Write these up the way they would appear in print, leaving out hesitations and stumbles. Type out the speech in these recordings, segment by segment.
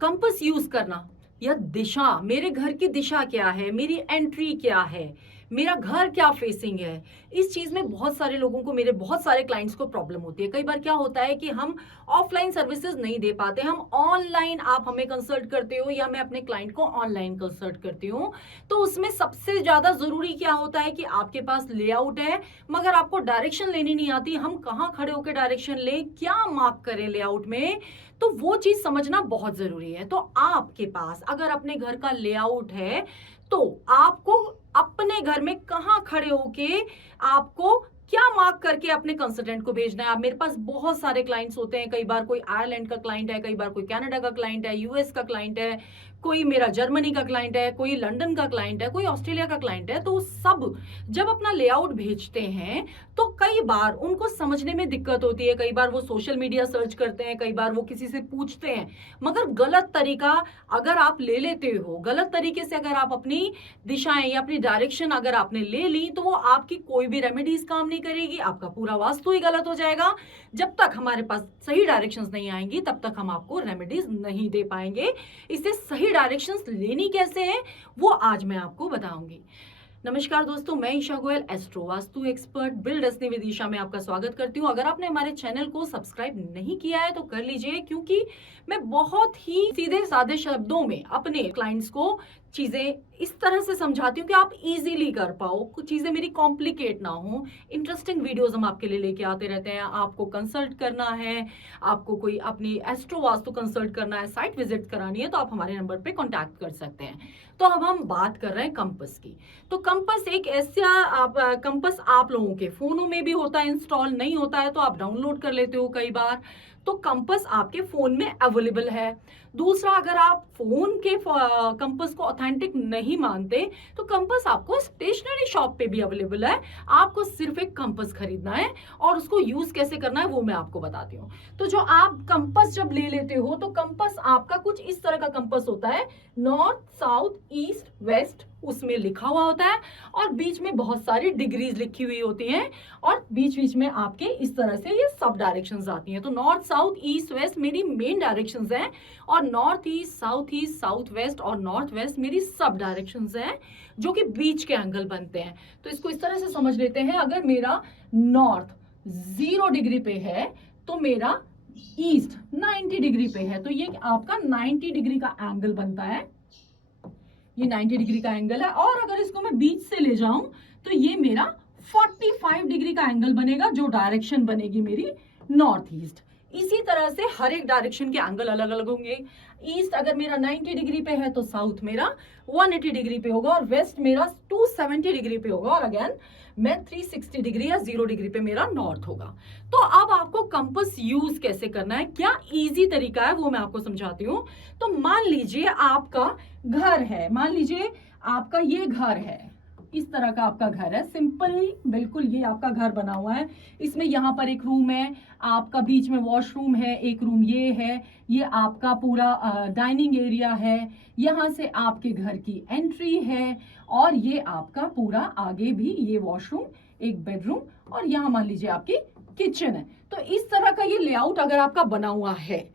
Compass use करना या दिशा, मेरे घर की दिशा क्या है, मेरी एंट्री क्या है, मेरा घर क्या फेसिंग है, इस चीज में बहुत सारे लोगों को, मेरे बहुत सारे क्लाइंट्स को प्रॉब्लम होती है। कई बार क्या होता है कि हम ऑफलाइन सर्विसेज नहीं दे पाते, हम ऑनलाइन, आप हमें कंसल्ट करते हो या मैं अपने क्लाइंट को ऑनलाइन कंसल्ट करती हूँ, तो उसमें सबसे ज्यादा जरूरी क्या होता है कि आपके पास लेआउट है मगर आपको डायरेक्शन लेनी नहीं आती। हम कहाँ खड़े होकर डायरेक्शन लें, क्या मार्क करें लेआउट में, तो वो चीज समझना बहुत जरूरी है। तो आपके पास अगर अपने घर का लेआउट है तो आपको अपने घर में कहाँ खड़े होके आपको क्या मार्क करके अपने कंसल्टेंट को भेजना है। आप, मेरे पास बहुत सारे क्लाइंट्स होते हैं, कई बार कोई आयरलैंड का क्लाइंट है, कई बार कोई कनाडा का क्लाइंट है, यूएस का क्लाइंट है, कोई मेरा जर्मनी का क्लाइंट है, कोई लंदन का क्लाइंट है, कोई ऑस्ट्रेलिया का क्लाइंट है। तो सब जब अपना लेआउट भेजते हैं तो कई बार उनको समझने में दिक्कत होती है, कई बार वो सोशल मीडिया सर्च करते हैं, कई बार वो किसी से पूछते हैं, मगर गलत तरीका अगर आप ले लेते हो, गलत तरीके से अगर आप अपनी दिशाएं या अपनी डायरेक्शन अगर आपने ले ली, तो वो आपकी कोई भी रेमेडीज काम नहीं करेगी, आपका पूरा वास्तु ही गलत हो जाएगा। जब तक हमारे पास सही डायरेक्शंस नहीं आएंगी तब तक हम आपको रेमेडीज नहीं दे पाएंगे। इससे सही डायरेक्शंस लेनी कैसे है वो आज मैं आपको बताऊंगी। नमस्कार दोस्तों, मैं Isha Goyal, astro vastu expert, build destiny with Isha में आपका स्वागत करती हूँ। अगर आपने हमारे चैनल को सब्सक्राइब नहीं किया है तो कर लीजिए, क्योंकि मैं बहुत ही सीधे साधे शब्दों में अपने क्लाइंट्स को चीजें इस तरह से समझाती हूँ कि आप इजीली कर पाओ, कुछ चीजें मेरी कॉम्प्लिकेट ना हो। इंटरेस्टिंग वीडियोस हम आपके लिए लेके आते रहते हैं। आपको कंसल्ट करना है, आपको कोई अपनी एस्ट्रो वास्तु कंसल्ट करना है, साइट विजिट करानी है, तो आप हमारे नंबर पे कांटेक्ट कर सकते हैं। तो अब हम बात कर रहे हैं कंपास की। तो कंपास एक ऐसा कंपास आप लोगों के फोनों में भी होता है, इंस्टॉल नहीं होता है तो आप डाउनलोड कर लेते हो कई बार। तो कंपास आपके फोन में अवेलेबल है। दूसरा, अगर आप फोन के कंपास को ऑथेंटिक नहीं मानते तो कंपास आपको स्टेशनरी शॉप पे भी अवेलेबल है। आपको सिर्फ एक कंपास खरीदना है और उसको यूज कैसे करना है वो मैं आपको बताती हूँ। तो जो आप कंपास जब ले लेते हो तो कंपास आपका कुछ इस तरह का कंपास होता है, नॉर्थ, साउथ, ईस्ट, वेस्ट उसमें लिखा हुआ होता है और बीच में बहुत सारी डिग्रीज लिखी हुई होती हैं और बीच बीच में आपके इस तरह से ये सब डायरेक्शंस आती हैं। तो नॉर्थ, साउथ, ईस्ट, वेस्ट मेरी मेन डायरेक्शंस हैं और नॉर्थ ईस्ट, साउथ वेस्ट और नॉर्थ वेस्ट मेरी सब डायरेक्शंस हैं जो कि बीच के एंगल बनते हैं। तो इसको इस तरह से समझ लेते हैं, अगर मेरा नॉर्थ 0 डिग्री पे है तो मेरा ईस्ट 90 डिग्री पे है, तो ये आपका 90 डिग्री का एंगल बनता है। ये 90 डिग्री का एंगल है और अगर इसको मैं बीच से ले जाऊं तो ये मेरा 45 डिग्री का एंगल बनेगा, जो डायरेक्शन बनेगी मेरी नॉर्थ ईस्ट। इसी तरह से हर एक डायरेक्शन के एंगल अलग अलग होंगे। ईस्ट अगर मेरा 90 डिग्री पे है तो साउथ मेरा 180 डिग्री पे होगा और वेस्ट मेरा 270 डिग्री पे होगा और अगेन मैं 360 डिग्री या 0 डिग्री पे मेरा नॉर्थ होगा। तो अब आपको कंपास यूज कैसे करना है, क्या इजी तरीका है वो मैं आपको समझाती हूँ। तो मान लीजिए आपका घर है, मान लीजिए आपका ये घर है, इस तरह का आपका घर है, सिंपली बिल्कुल ये आपका घर बना हुआ है। इसमें यहाँ पर एक रूम है, आपका बीच में वॉशरूम है, एक रूम ये है, ये आपका पूरा डाइनिंग एरिया है, यहाँ से आपके घर की एंट्री है और ये आपका पूरा आगे भी ये वॉशरूम, एक बेडरूम और यहाँ मान लीजिए आपकी किचन है। तो इस तरह का ये लेआउट अगर आपका बना हुआ है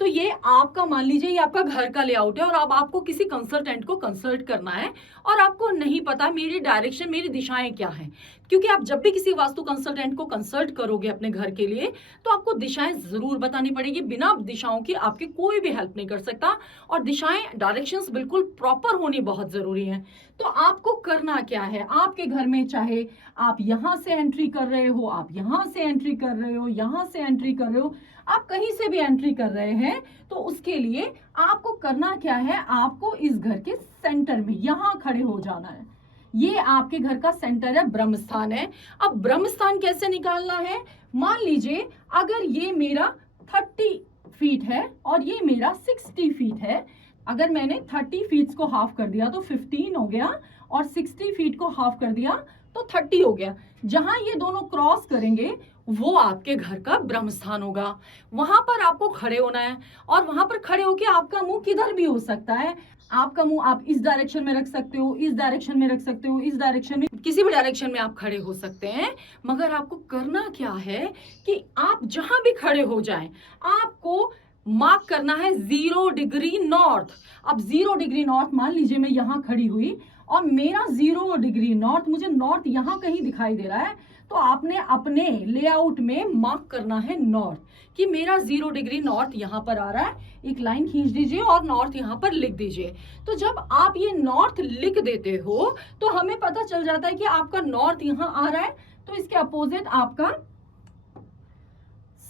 तो ये आपका, मान लीजिए ये आपका घर का लेआउट है और अब आपको किसी कंसल्टेंट को कंसल्ट करना है और आपको नहीं पता मेरी डायरेक्शन, मेरी दिशाएं क्या हैं, क्योंकि आप जब भी किसी वास्तु कंसल्टेंट को कंसल्ट करोगे अपने घर के लिए तो आपको दिशाएं जरूर बतानी पड़ेगी। बिना दिशाओं की आपकी कोई भी हेल्प नहीं कर सकता और दिशाएं, डायरेक्शंस बिल्कुल प्रॉपर होनी बहुत जरूरी है। तो आपको करना क्या है, आपके घर में चाहे आप यहां से एंट्री कर रहे हो, आप यहां से एंट्री कर रहे हो, यहां से एंट्री कर रहे हो, आप कहीं से भी एंट्री कर रहे हैं, तो उसके लिए आपको करना क्या है, आपको इस घर के सेंटर में यहां खड़े हो जाना है। ये आपके घर का सेंटर है, ब्रह्म स्थान है। अब ब्रह्म स्थान कैसे निकालना है, मान लीजिए अगर ये मेरा 30 फीट है और ये मेरा 60 फीट है, अगर मैंने 30 फीट को हाफ कर दिया तो 15 हो गया और 60 फीट को हाफ कर दिया तो 30 हो गया। जहां ये दोनों क्रॉस करेंगे वो आपके घर का ब्रह्म स्थान होगा। वहां पर आपको खड़े होना है और वहां पर खड़े होके आपका मुंह किधर भी हो सकता है, आपका मुंह आप इस डायरेक्शन में रख सकते हो, इस डायरेक्शन में रख सकते हो, इस डायरेक्शन में, किसी भी डायरेक्शन में आप खड़े हो सकते हैं। मगर आपको करना क्या है कि आप जहां भी खड़े हो जाएं, आपको मार्क करना है 0 डिग्री नॉर्थ। अब 0 डिग्री नॉर्थ, मान लीजिए मैं यहां खड़ी हुई और मेरा 0 डिग्री नॉर्थ, मुझे नॉर्थ यहां कहीं दिखाई दे रहा है, तो आपने अपने लेआउट में मार्क करना है नॉर्थ, कि मेरा 0 डिग्री नॉर्थ यहां पर आ रहा है। एक लाइन खींच दीजिए और नॉर्थ यहां पर लिख दीजिए। तो जब आप ये नॉर्थ लिख देते हो तो हमें पता चल जाता है कि आपका नॉर्थ यहां आ रहा है, तो इसके अपोजिट आपका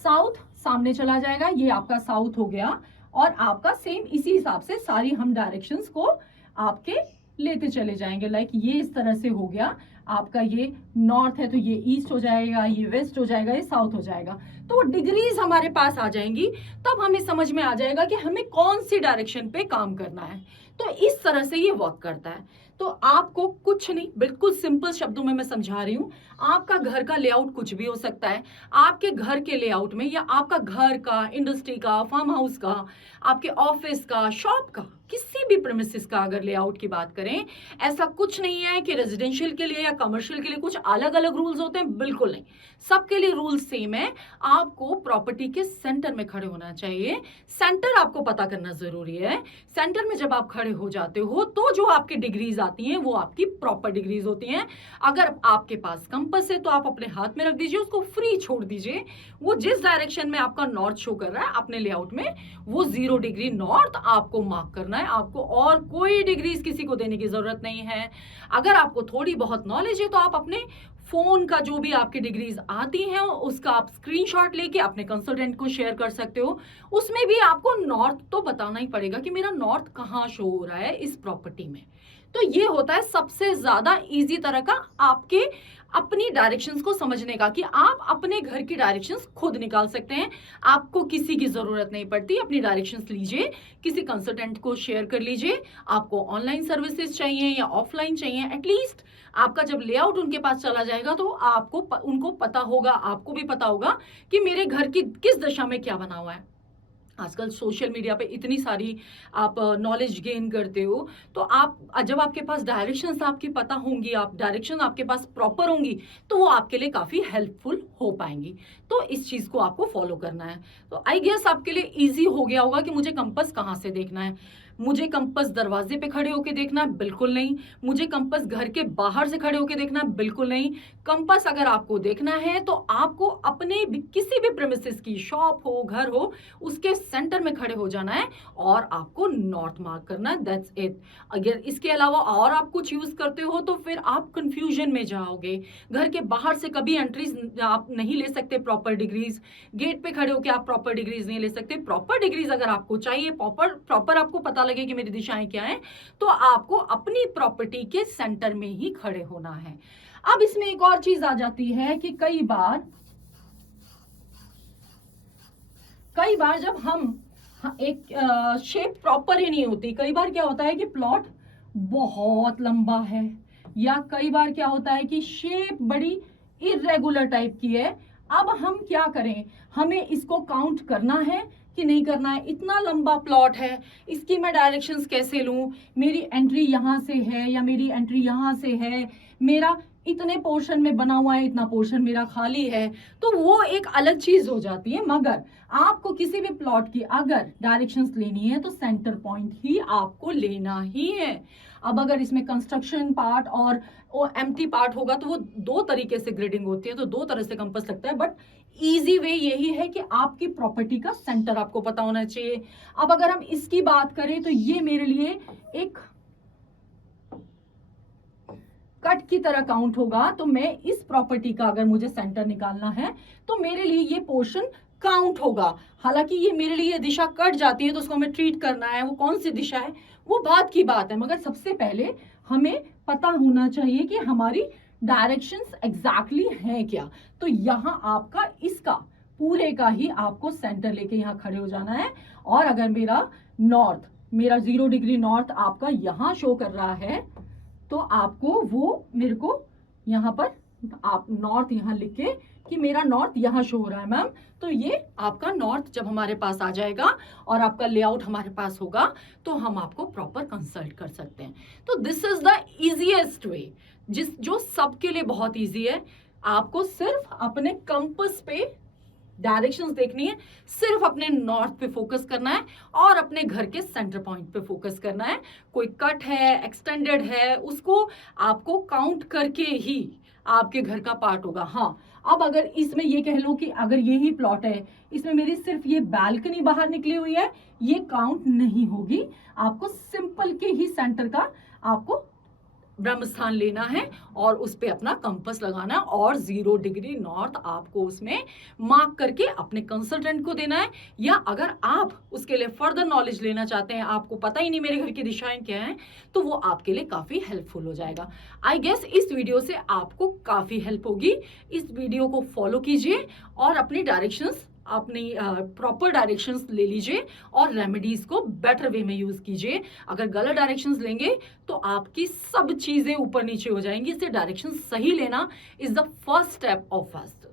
साउथ सामने चला जाएगा। ये आपका साउथ हो गया, और आपका सेम इसी हिसाब से सारी हम डायरेक्शंस को आपके लेते चले जाएंगे। लाइक ये इस तरह से हो गया, आपका ये नॉर्थ है तो ये ईस्ट हो जाएगा, ये वेस्ट हो जाएगा, ये साउथ हो जाएगा। तो वो डिग्रीज हमारे पास आ जाएंगी, तब हमें समझ में आ जाएगा कि हमें कौन सी डायरेक्शन पे काम करना है। तो इस तरह से ये वर्क करता है। तो आपको कुछ नहीं, बिल्कुल सिंपल शब्दों में मैं समझा रही हूं। आपका घर का लेआउट कुछ भी हो सकता है। आपके घर के लेआउट में, या आपका घर का, इंडस्ट्री का, फार्म हाउस का, आपके ऑफिस का, शॉप का, किसी भी प्रेमिसेस का अगर लेआउट की बात करें, ऐसा कुछ नहीं है कि रेजिडेंशियल के लिए या कमर्शियल के लिए कुछ अलग अलग रूल्स होते हैं, बिल्कुल नहीं। सबके लिए रूल सेम है। आपको प्रॉपर्टी के सेंटर में खड़े होना चाहिए। सेंटर आपको पता करना जरूरी है। सेंटर में जब आप खड़े हो जाते हो तो जो आपकी डिग्रीज आती हैं वो आपकी प्रॉपर डिग्रीज होती हैं। अगर आपके पास कंपास है तो आप अपने हाथ में रख दीजिए, उसको फ्री छोड़ दीजिए। वो जिस डायरेक्शन में आपका नॉर्थ शो कर रहा है अपने लेआउट में, वो 0 डिग्री नॉर्थ आपको मार्क करना है। आपको और कोई डिग्रीज किसी को देने की जरूरत नहीं है। अगर आपको थोड़ी बहुत नॉलेज है तो आप अपने फोन का जो भी आपकी डिग्रीज आती हैं उसका आप स्क्रीनशॉट लेके अपने कंसल्टेंट को शेयर कर सकते हो। उसमें भी आपको नॉर्थ तो बताना ही पड़ेगा कि मेरा नॉर्थ कहाँ शो हो रहा है इस प्रॉपर्टी में। तो ये होता है सबसे ज्यादा इजी तरह का आपके अपनी डायरेक्शंस को समझने का, कि आप अपने घर की डायरेक्शंस खुद निकाल सकते हैं। आपको किसी की जरूरत नहीं पड़ती। अपनी डायरेक्शंस लीजिए, किसी कंसल्टेंट को शेयर कर लीजिए। आपको ऑनलाइन सर्विसेज चाहिए या ऑफलाइन चाहिए, एटलीस्ट आपका जब लेआउट उनके पास चला जाएगा तो आपको उनको पता होगा, आपको भी पता होगा कि मेरे घर की किस दिशा में क्या बना हुआ है। आजकल सोशल मीडिया पे इतनी सारी आप नॉलेज गेन करते हो, तो आप जब आपके पास डायरेक्शंस आपकी पता होंगी, आप डायरेक्शन आपके पास प्रॉपर होंगी, तो वो आपके लिए काफी हेल्पफुल हो पाएंगी। तो इस चीज को आपको फॉलो करना है। तो आई गेस आपके लिए इजी हो गया होगा कि मुझे कंपास कहाँ से देखना है। मुझे कंपास दरवाजे पे खड़े होके देखना है, बिल्कुल नहीं। मुझे कंपास घर के बाहर से खड़े होके देखना है, बिल्कुल नहीं। कंपास अगर आपको देखना है तो आपको अपने किसी भी प्रेमिसेस की, शॉप हो, घर हो, उसके सेंटर में खड़े हो जाना है और आपको नॉर्थ मार्क करना है। That's it. अगर इसके अलावा और आप कुछ यूज करते हो तो फिर आप कंफ्यूजन में जाओगे। घर के बाहर से कभी एंट्रीज आप नहीं ले सकते प्रॉपर डिग्रीज। गेट पे खड़े होकर आप प्रॉपर डिग्रीज नहीं ले सकते। प्रॉपर डिग्रीज अगर आपको चाहिए, प्रॉपर आपको पता लगे कि मेरी दिशाएं क्या हैं, तो आपको अपनी प्रॉपर्टी के सेंटर में ही खड़े होना है। अब इसमें एक और चीज आ जाती है कि कई बार जब हम एक शेप प्रॉपर ही नहीं होती। कई बार क्या होता है कि प्लॉट बहुत लंबा है, या कई बार क्या होता है कि शेप बड़ी इरेगुलर टाइप की है। अब हम क्या करें, हमें इसको काउंट करना है कि नहीं करना है। इतना लंबा प्लॉट है, इसकी मैं डायरेक्शंस कैसे लूं। मेरी एंट्री यहां से है या मेरी एंट्री यहां से है, मेरा इतने पोर्शन में बना हुआ है, इतना पोर्शन मेरा खाली है, तो वो एक अलग चीज हो जाती है। मगर आपको किसी भी प्लॉट की अगर डायरेक्शंस लेनी है तो सेंटर पॉइंट ही आपको लेना ही है। अब अगर इसमें कंस्ट्रक्शन पार्ट और एम्प्टी पार्ट होगा तो वो दो तरीके से ग्रेडिंग होती है, तो दो तरह से कंपास लगता है। बट इजी वे यही है कि आपकी प्रॉपर्टी का सेंटर आपको पता होना चाहिए। अब अगर हम इसकी बात करें तो ये मेरे लिए एक कट की तरह काउंट होगा। तो मैं इस प्रॉपर्टी का अगर मुझे सेंटर निकालना है तो मेरे लिए ये पोर्शन काउंट होगा। हालांकि ये मेरे लिए दिशा कट जाती है तो उसको हमें ट्रीट करना है, वो कौन सी दिशा है वो बात की बात है। मगर सबसे पहले हमें पता होना चाहिए कि हमारी डायरेक्शंस एग्जैक्टली हैं क्या। तो यहाँ आपका इसका पूरे का ही आपको सेंटर लेके यहाँ खड़े हो जाना है। और अगर मेरा 0 डिग्री नॉर्थ आपका यहाँ शो कर रहा है तो आपको वो मेरे को यहाँ पर आप नॉर्थ यहाँ लिख के कि मेरा नॉर्थ यहाँ शो हो रहा है मैम, तो ये आपका नॉर्थ जब हमारे पास आ जाएगा और आपका लेआउट हमारे पास होगा तो हम आपको प्रॉपर कंसल्ट कर सकते हैं। तो this is the easiest way, जो सबके लिए बहुत इजी है। आपको सिर्फ अपने कंपास पे डायरेक्शंस देखनी है, सिर्फ अपने नॉर्थ पे फोकस करना है और अपने घर के सेंटर पॉइंट पे फोकस करना है। कोई कट है, एक्सटेंडेड है, उसको आपको काउंट करके ही आपके घर का पार्ट होगा। हाँ, अब अगर इसमें ये कह लो कि अगर ये ही प्लॉट है, इसमें मेरी सिर्फ ये बालकनी बाहर निकली हुई है, ये काउंट नहीं होगी। आपको सिंपल के ही सेंटर का आपको ब्रह्म स्थान लेना है और उस पे अपना कंपास लगाना है और 0 डिग्री नॉर्थ आपको उसमें मार्क करके अपने कंसल्टेंट को देना है। या अगर आप उसके लिए फर्दर नॉलेज लेना चाहते हैं, आपको पता ही नहीं मेरे घर की दिशाएं क्या हैं, तो वो आपके लिए काफी हेल्पफुल हो जाएगा। आई गेस इस वीडियो से आपको काफी हेल्प होगी। इस वीडियो को फॉलो कीजिए और अपनी डायरेक्शंस, अपनी प्रॉपर डायरेक्शंस ले लीजिए और रेमेडीज को बेटर वे में यूज कीजिए। अगर गलत डायरेक्शंस लेंगे तो आपकी सब चीजें ऊपर नीचे हो जाएंगी। इससे डायरेक्शन सही लेना is the first step of fast.